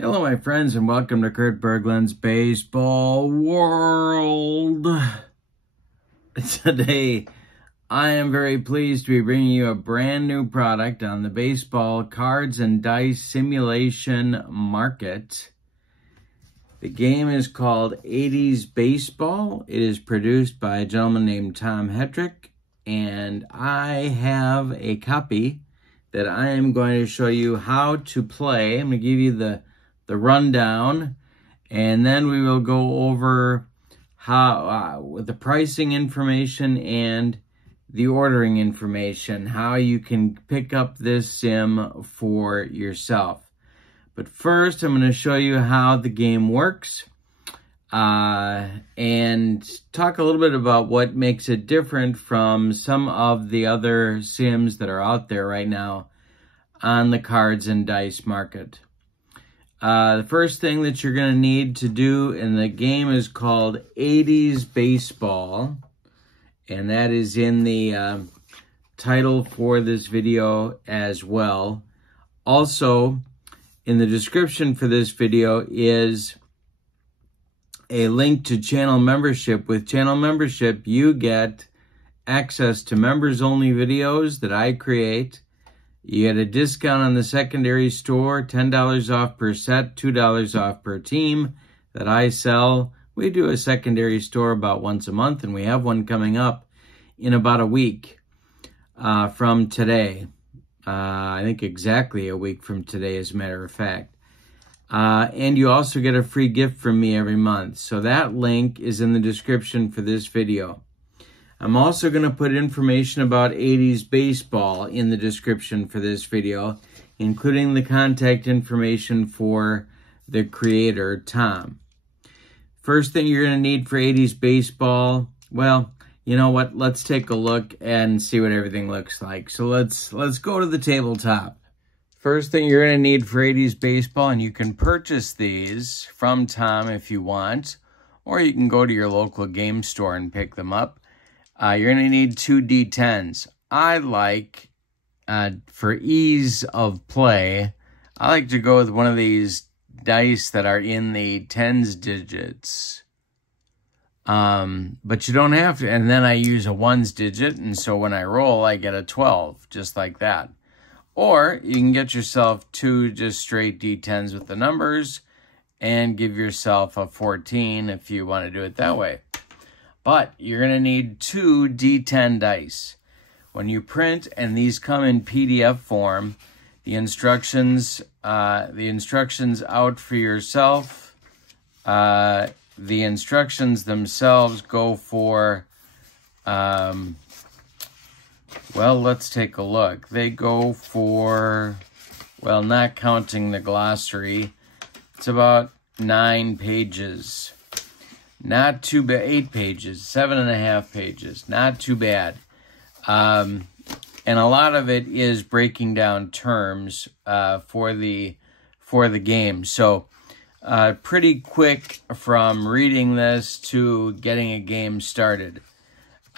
Hello, my friends, and welcome to Kurt Berglund's Baseball World. Today, I am very pleased to be bringing you a brand new product on the baseball cards and dice simulation market. The game is called 80s Baseball. It is produced by a gentleman named Tom Hetrick, and I have a copy that I am going to show you how to play. I'm going to give you the rundown, and then we will go over how the pricing information and the ordering information, how you can pick up this sim for yourself. But first, I'm going to show you how the game works and talk a little bit about what makes it different from some of the other sims that are out there right now on the cards and dice market. The first thing that you're going to need to do in the game is called 80s Baseball, and that is in the title for this video as well. Also, in the description for this video is a link to channel membership. With channel membership, you get access to members-only videos that I create. You get a discount on the secondary store, $10 off per set, $2 off per team that I sell. We do a secondary store about once a month, and we have one coming up in about a week from today. I think exactly a week from today, as a matter of fact. And you also get a free gift from me every month. So that link is in the description for this video. I'm also going to put information about 80s Baseball in the description for this video, including the contact information for the creator, Tom. First thing you're going to need for 80s Baseball, well, you know what? Let's take a look and see what everything looks like. So let's go to the tabletop. First thing you're going to need for 80s Baseball, and you can purchase these from Tom if you want, or you can go to your local game store and pick them up. You're going to need 2 D10s. I like, for ease of play, I like to go with one of these dice that are in the tens digits. But you don't have to. And then I use a ones digit, and so when I roll, I get a 12, just like that. Or you can get yourself 2 just straight D10s with the numbers and give yourself a 14 if you want to do it that way. But you're going to need 2 D10 dice. When you print, and these come in PDF form, the instructions out for yourself, the instructions themselves go for, well, let's take a look. They go for, well, not counting the glossary, it's about 9 pages. Not too bad. 8 pages, 7.5 pages. Not too bad. And a lot of it is breaking down terms for the game. So pretty quick from reading this to getting a game started.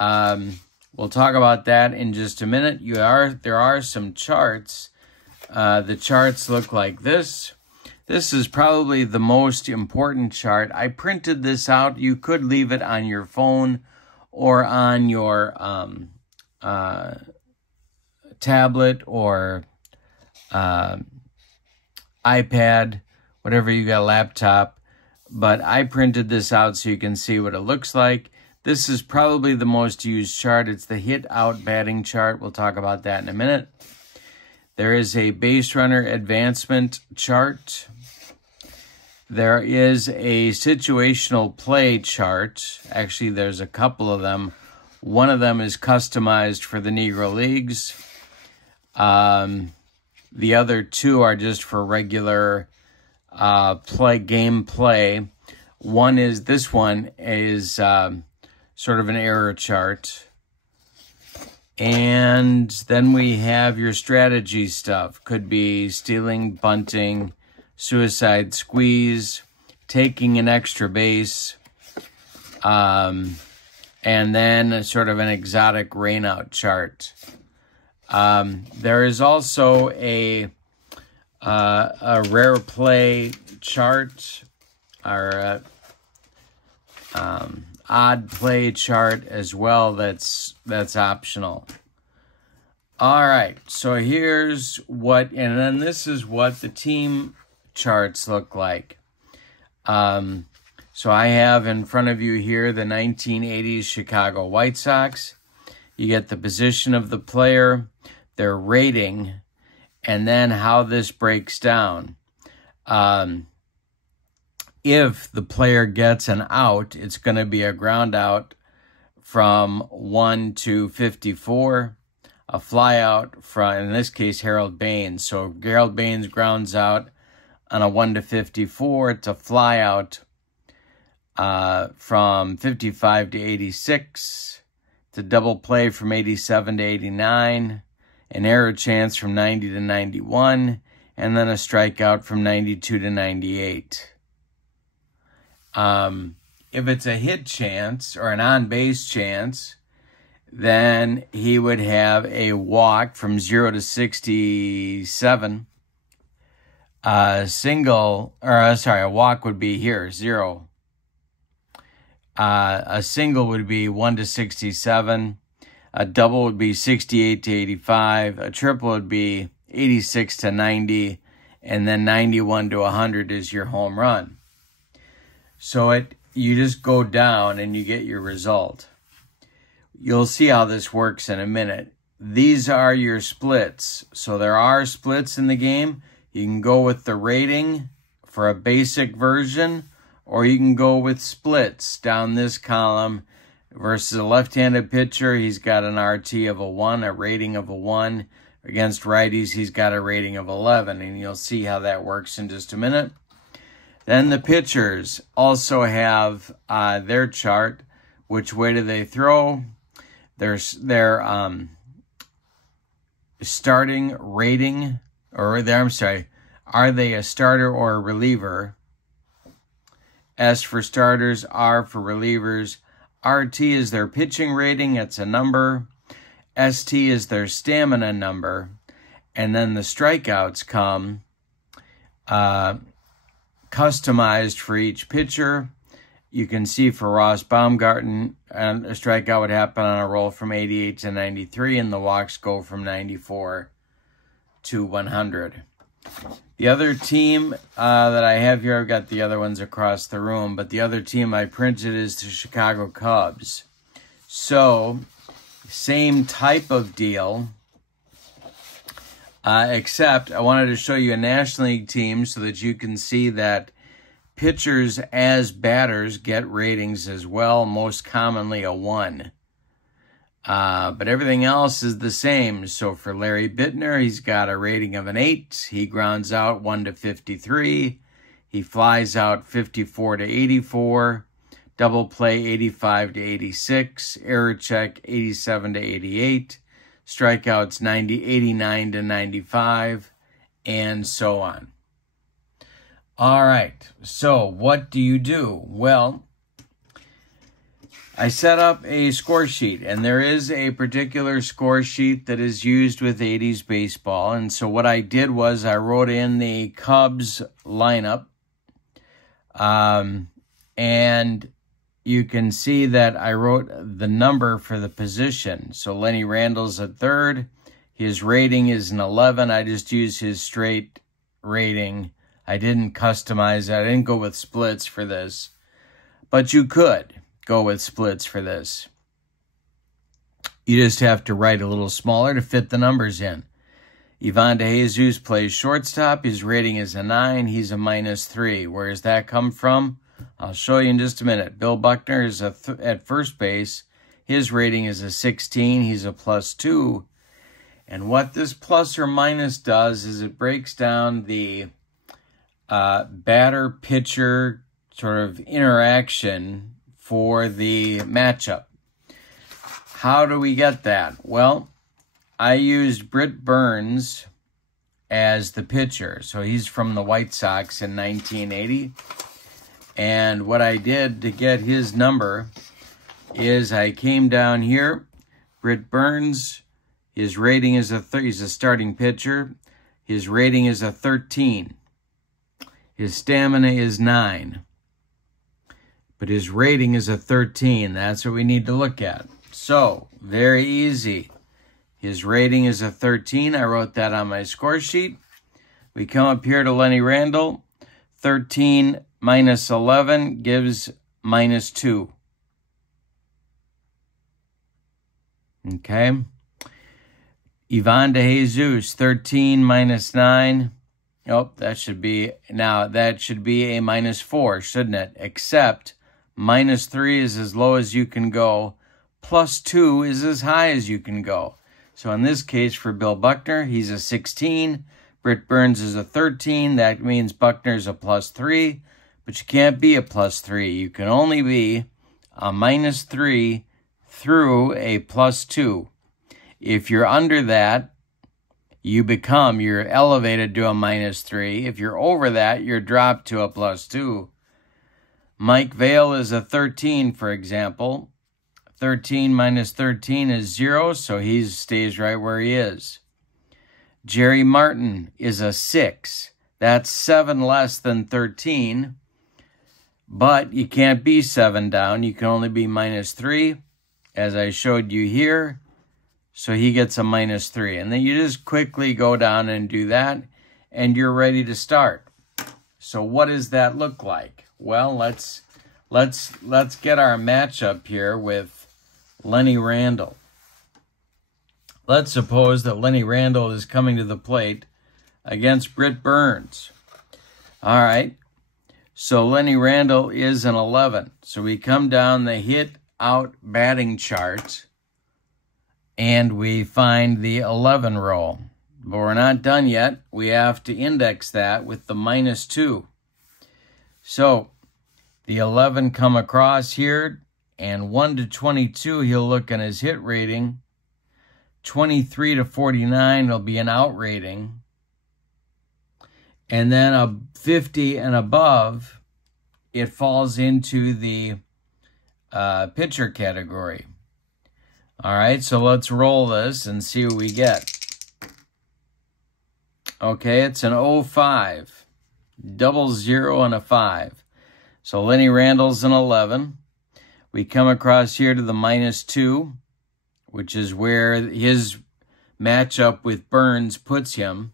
We'll talk about that in just a minute. There are some charts. The charts look like this. This is probably the most important chart. I printed this out. You could leave it on your phone or on your tablet or iPad, whatever you got, laptop. But I printed this out so you can see what it looks like. This is probably the most used chart. It's the hit out batting chart. We'll talk about that in a minute. There is a base runner advancement chart. There is a situational play chart. Actually, there's a couple of them. One of them is customized for the Negro Leagues. The other 2 are just for regular game play. This one is sort of an error chart. And then we have your strategy stuff. Could be stealing, bunting, suicide squeeze, taking an extra base, and then sort of an exotic rainout chart. There is also a a rare play chart, or odd play chart as well. That's optional. All right, so here's what, and then this is what the team charts look like. So I have in front of you here the 1980s Chicago White Sox. You get the position of the player, their rating, and then how this breaks down. If the player gets an out, it's going to be a ground out from 1 to 54, a fly out from, in this case, Harold Baines. So if Harold Baines grounds out on a 1 to 54, it's a fly out from 55 to 86. It's a double play from 87 to 89, an error chance from 90 to 91, and then a strikeout from 92 to 98. If it's a hit chance or an on-base chance, then he would have a walk from 0 to 67. A walk would be here, 0. A single would be 1 to 67. A double would be 68 to 85. A triple would be 86 to 90. And then 91 to 100 is your home run. So you just go down and you get your result. You'll see how this works in a minute. These are your splits. So there are splits in the game. You can go with the rating for a basic version, or you can go with splits down this column. Versus a left-handed pitcher, he's got an RT of a 1, a rating of a 1. Against righties, he's got a rating of 11, and you'll see how that works in just a minute. Then the pitchers also have their chart. Which way do they throw? Their starting rating, are they a starter or a reliever? S for starters, R for relievers. RT is their pitching rating, it's a number. ST is their stamina number. And then the strikeouts come customized for each pitcher. You can see for Ross Baumgarten, a strikeout would happen on a roll from 88 to 93, and the walks go from 94 to 100. The other team that I have here, I've got the other ones across the room, but the other team I printed is the Chicago Cubs. So, same type of deal, except I wanted to show you a National League team so that you can see that pitchers as batters get ratings as well, most commonly a 1. But everything else is the same. So for Larry Bittner, he's got a rating of an 8. He grounds out 1 to 53. He flies out 54 to 84. Double play 85 to 86. Error check 87 to 88. Strikeouts 89 to 95. And so on. All right. So what do you do? Well, I set up a score sheet, and there is a particular score sheet that is used with 80s baseball. And so what I did was I wrote in the Cubs lineup, and you can see that I wrote the number for the position. So Lenny Randall's at third. His rating is an 11. I just used his straight rating. I didn't customize it. I didn't go with splits for this, but you could go with splits for this. You just have to write a little smaller to fit the numbers in. Ivan DeJesus plays shortstop. His rating is a 9. He's a -3. Where does that come from? I'll show you in just a minute. Bill Buckner is at first base. His rating is a 16. He's a +2. And what this plus or minus does is it breaks down the batter-pitcher sort of interaction for the matchup. How do we get that? Well, I used Britt Burns as the pitcher. So he's from the White Sox in 1980. And what I did to get his number is I came down here. Britt Burns, his rating is a 3. He's a starting pitcher. His rating is a 13. His stamina is 9. But his rating is a 13. That's what we need to look at. So, very easy. His rating is a 13. I wrote that on my score sheet. We come up here to Lenny Randle. 13 minus 11 gives minus 2. Okay. Ivan de Jesus, 13 minus 9. Oh, that should be a minus 4, shouldn't it? Except minus 3 is as low as you can go. Plus 2 is as high as you can go. So in this case, for Bill Buckner, he's a 16. Britt Burns is a 13. That means Buckner's a plus 3. But you can't be a plus 3. You can only be a minus 3 through a plus 2. If you're under that, you're elevated to a minus 3. If you're over that, you're dropped to a plus 2. Mike Vail is a 13, for example. 13 minus 13 is 0, so he stays right where he is. Jerry Martin is a 6. That's 7 less than 13. But you can't be 7 down. You can only be minus 3, as I showed you here. So he gets a minus 3. And then you just quickly go down and do that, and you're ready to start. So what does that look like? Well, let's get our matchup here with Lenny Randle. Let's suppose that Lenny Randle is coming to the plate against Britt Burns. All right. So Lenny Randle is an 11. So we come down the hit-out batting chart, and we find the 11 row. But we're not done yet. We have to index that with the minus 2. So the 11 come across here, and 1 to 22, he'll look on his hit rating. 23 to 49 will be an out rating. And then a 50 and above, it falls into the pitcher category. All right, so let's roll this and see what we get. Okay, it's an 05, 00 and a 5. So Lenny Randle's an 11. We come across here to the minus 2, which is where his matchup with Burns puts him.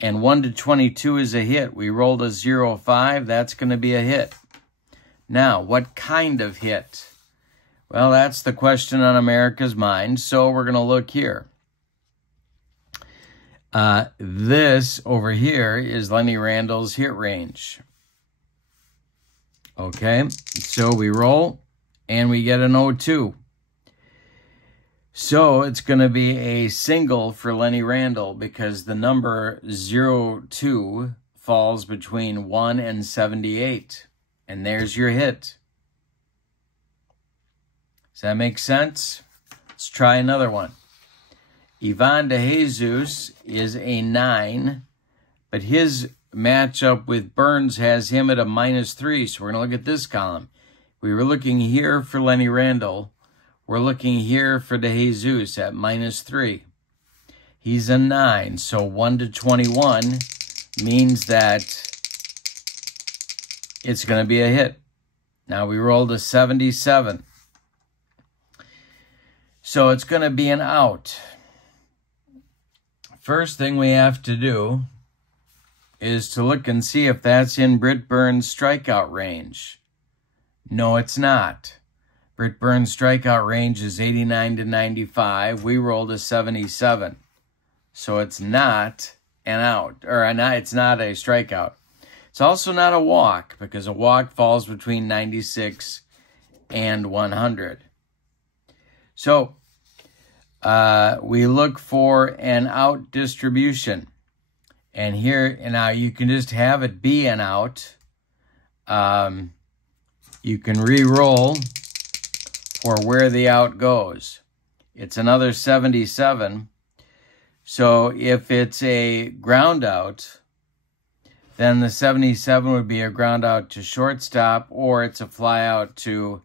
And 1 to 22 is a hit. We rolled a 05. That's going to be a hit. Now, what kind of hit? Well, that's the question on America's mind. So we're going to look here. This over here is Lenny Randle's hit range. Okay, so we roll, and we get an 02. So it's going to be a single for Lenny Randle because the number 02 falls between 1 and 78. And there's your hit. Does that make sense? Let's try another one. Ivan de Jesus is a 9, but his matchup with Burns has him at a minus 3. So we're going to look at this column. We were looking here for Lenny Randle. We're looking here for De Jesus at minus 3. He's a 9, so 1 to 21 means that it's going to be a hit. Now we rolled a 77. So it's going to be an out. First thing we have to do is to look and see if that's in Britt Burns' strikeout range. No, it's not. Britt Burns' strikeout range is 89 to 95. We rolled a 77. So it's not an out, or it's not a strikeout. It's also not a walk, because a walk falls between 96 and 100. So we look for an out distribution. And here, now you can just have it be an out. You can re-roll for where the out goes. It's another 77. So if it's a ground out, then the 77 would be a ground out to shortstop, or it's a fly out to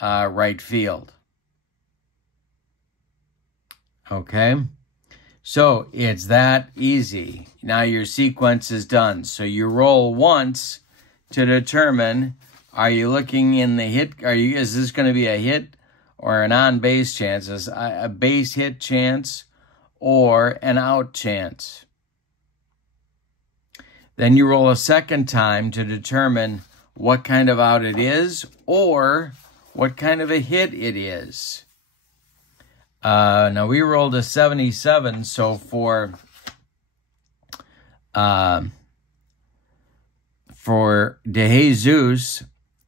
right field. Okay, So it's that easy. Now your sequence is done. So you roll once to determine, are you looking in the hit? Is this going to be a hit or an on-base chance? Is a base hit chance or an out chance? Then you roll a second time to determine what kind of out it is or what kind of a hit it is. Now we rolled a 77, so for De Jesus,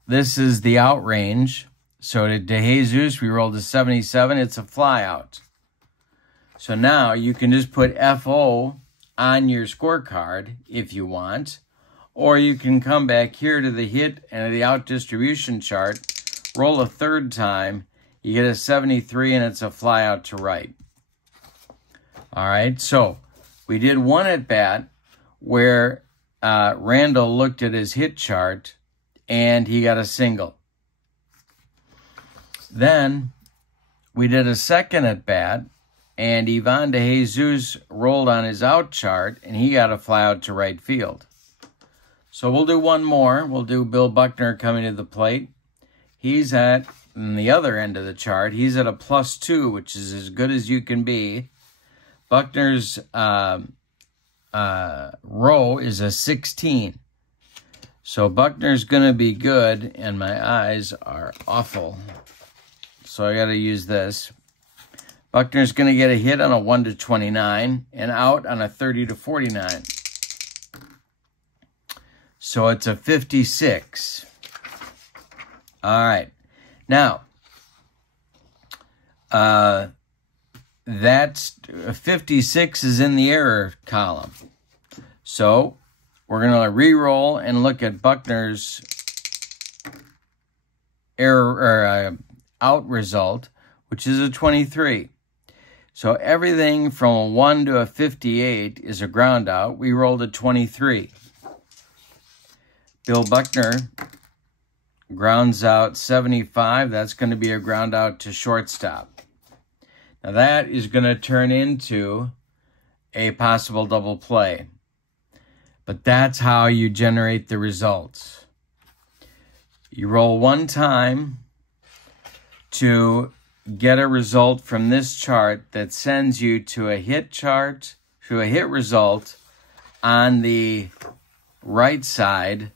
this is the out range. So to De Jesus, we rolled a 77. It's a fly out. So now you can just put FO on your scorecard if you want, or you can come back here to the hit and the out distribution chart, roll a third time, you get a 73 and it's a fly out to right. All right, so we did one at bat where Randall looked at his hit chart and he got a single. Then we did a second at bat and Ivan de Jesus rolled on his out chart and he got a fly out to right field. So we'll do one more. We'll do Bill Buckner coming to the plate. He's at the other end of the chart. He's at a +2, which is as good as you can be. Buckner's row is a 16. So Buckner's going to be good, and my eyes are awful. So I got to use this. Buckner's going to get a hit on a 1-29 and out on a 30-49. So it's a 56. All right. Now, that's 56 is in the error column. So we're going to re-roll and look at Buckner's error out result, which is a 23. So everything from a 1 to a 58 is a ground out. We rolled a 23. Bill Buckner grounds out 75. That's going to be a ground out to shortstop. Now that is going to turn into a possible double play. But that's how you generate the results. You roll one time to get a result from this chart that sends you to a hit chart, to a hit result on the right side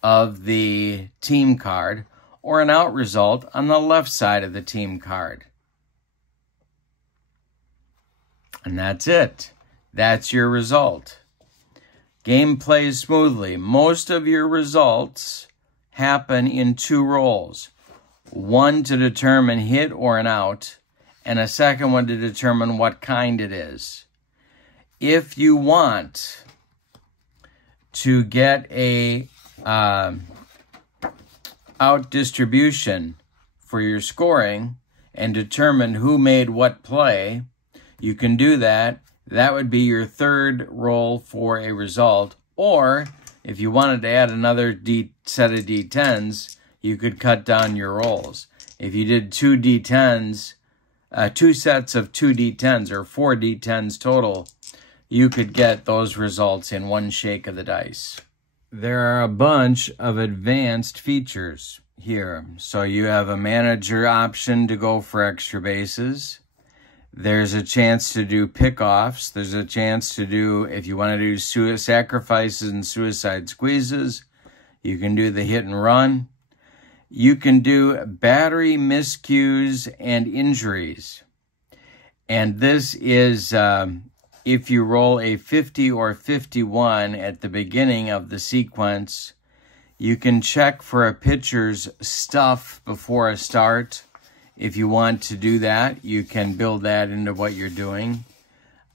of the team card, or an out result on the left side of the team card. And that's it. That's your result. Game plays smoothly. Most of your results happen in two rolls. One to determine hit or an out, and a second one to determine what kind it is. If you want to get a out distribution for your scoring and determine who made what play, you can do that. That would be your third roll for a result. Or if you wanted to add another set of D10s, you could cut down your rolls. If you did two D10s, two sets of 2 D10s or 4 D10s total, you could get those results in one shake of the dice. There are a bunch of advanced features here. So you have a manager option to go for extra bases. There's a chance to do pickoffs. There's a chance to do, if you want to do sacrifices and suicide squeezes, you can do the hit and run. You can do battery miscues and injuries. And this is if you roll a 50 or 51 at the beginning of the sequence, you can check for a pitcher's stuff before a start. If you want to do that, you can build that into what you're doing.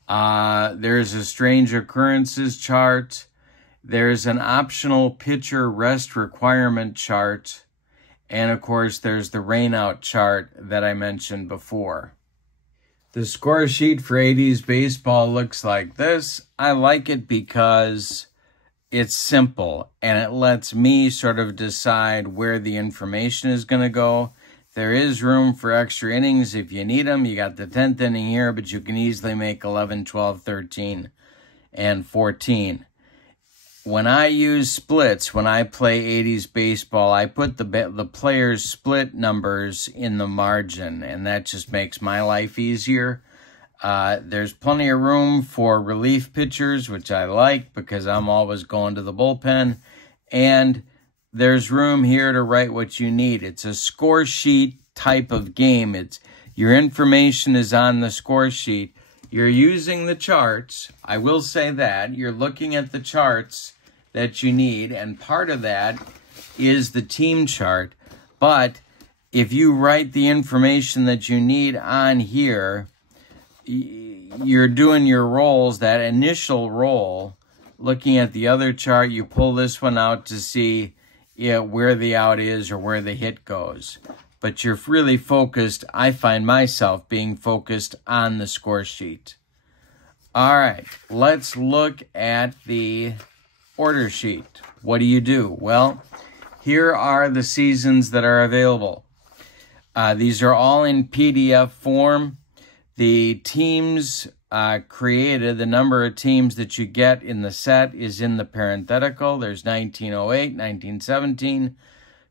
There's a strange occurrences chart. There's an optional pitcher rest requirement chart. And of course, there's the rainout chart that I mentioned before. The score sheet for 80s baseball looks like this. I like it because it's simple and it lets me sort of decide where the information is going to go. There is room for extra innings if you need them. You got the 10th inning here, but you can easily make 11, 12, 13, and 14. When I use splits, when I play 80s baseball, I put the players' split numbers in the margin, and that just makes my life easier. There's plenty of room for relief pitchers, which I like because I'm always going to the bullpen. And there's room here to write what you need. It's a score sheet type of game. Your information is on the score sheet. You're using the charts. I will say that. You're looking at the charts that you need, and part of that is the team chart. But if you write the information that you need on here, you're doing your rolls, that initial roll, looking at the other chart, you pull this one out to see where the out is or where the hit goes. But you're really focused, I find myself being focused on the score sheet. All right, let's look at the order sheet. What do you do? Well, here are the seasons that are available. These are all in PDF form. The teams created, the number of teams that you get in the set is in the parenthetical. There's 1908, 1917,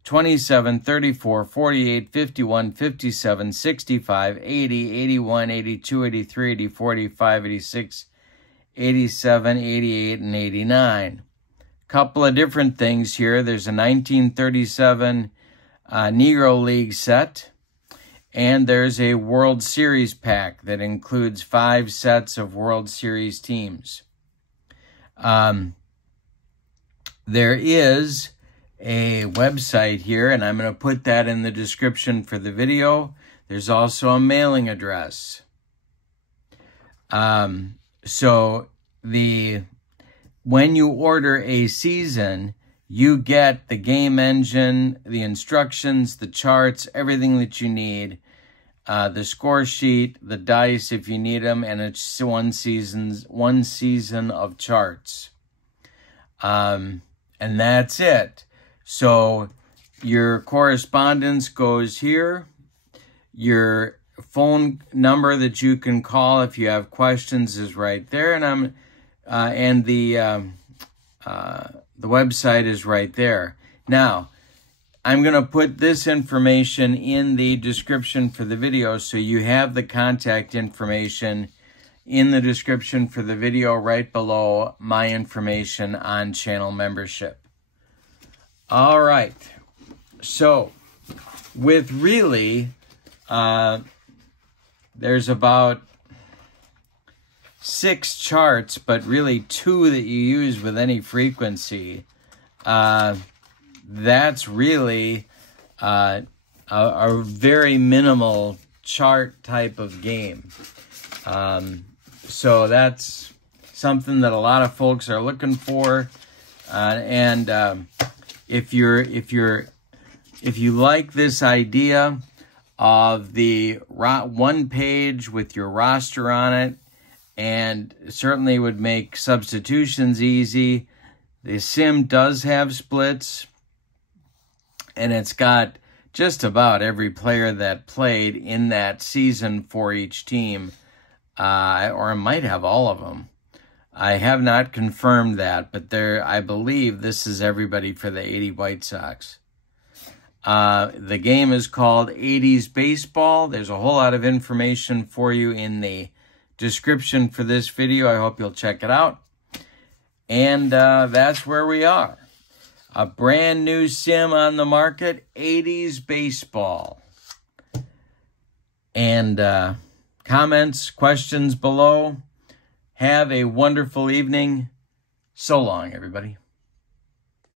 27, 34, 48, 51, 57, 65, 80, 81, 82, 83, 84, 85, 86, 87, 88, and 89. Couple of different things here. There's a 1937 Negro League set. And there's a World Series pack that includes 5 sets of World Series teams. There is a website here, and I'm going to put that in the description for the video. There's also a mailing address. So when you order a season, you get the game engine, the instructions, the charts, everything that you need, the score sheet, the dice if you need them, and it's one season of charts. And that's it. So your correspondence goes here. Your phone number that you can call if you have questions is right there, and the website is right there. Now, I'm going to put this information in the description for the video, so you have the contact information in the description for the video right below my information on channel membership. All right. So, with really, there's about 6 charts, but really 2 that you use with any frequency. That's really a very minimal chart type of game. So that's something that a lot of folks are looking for. If you like this idea of the one page with your roster on it, and certainly would make substitutions easy. The sim does have splits, and it's got just about every player that played in that season for each team, or it might have all of them. I have not confirmed that, but I believe this is everybody for the 80 White Sox. The game is called 80s Baseball. There's a whole lot of information for you in the description for this video. I hope you'll check it out. And that's where we are. A brand new sim on the market, 80s Baseball. And comments, questions below. Have a wonderful evening. So long, everybody.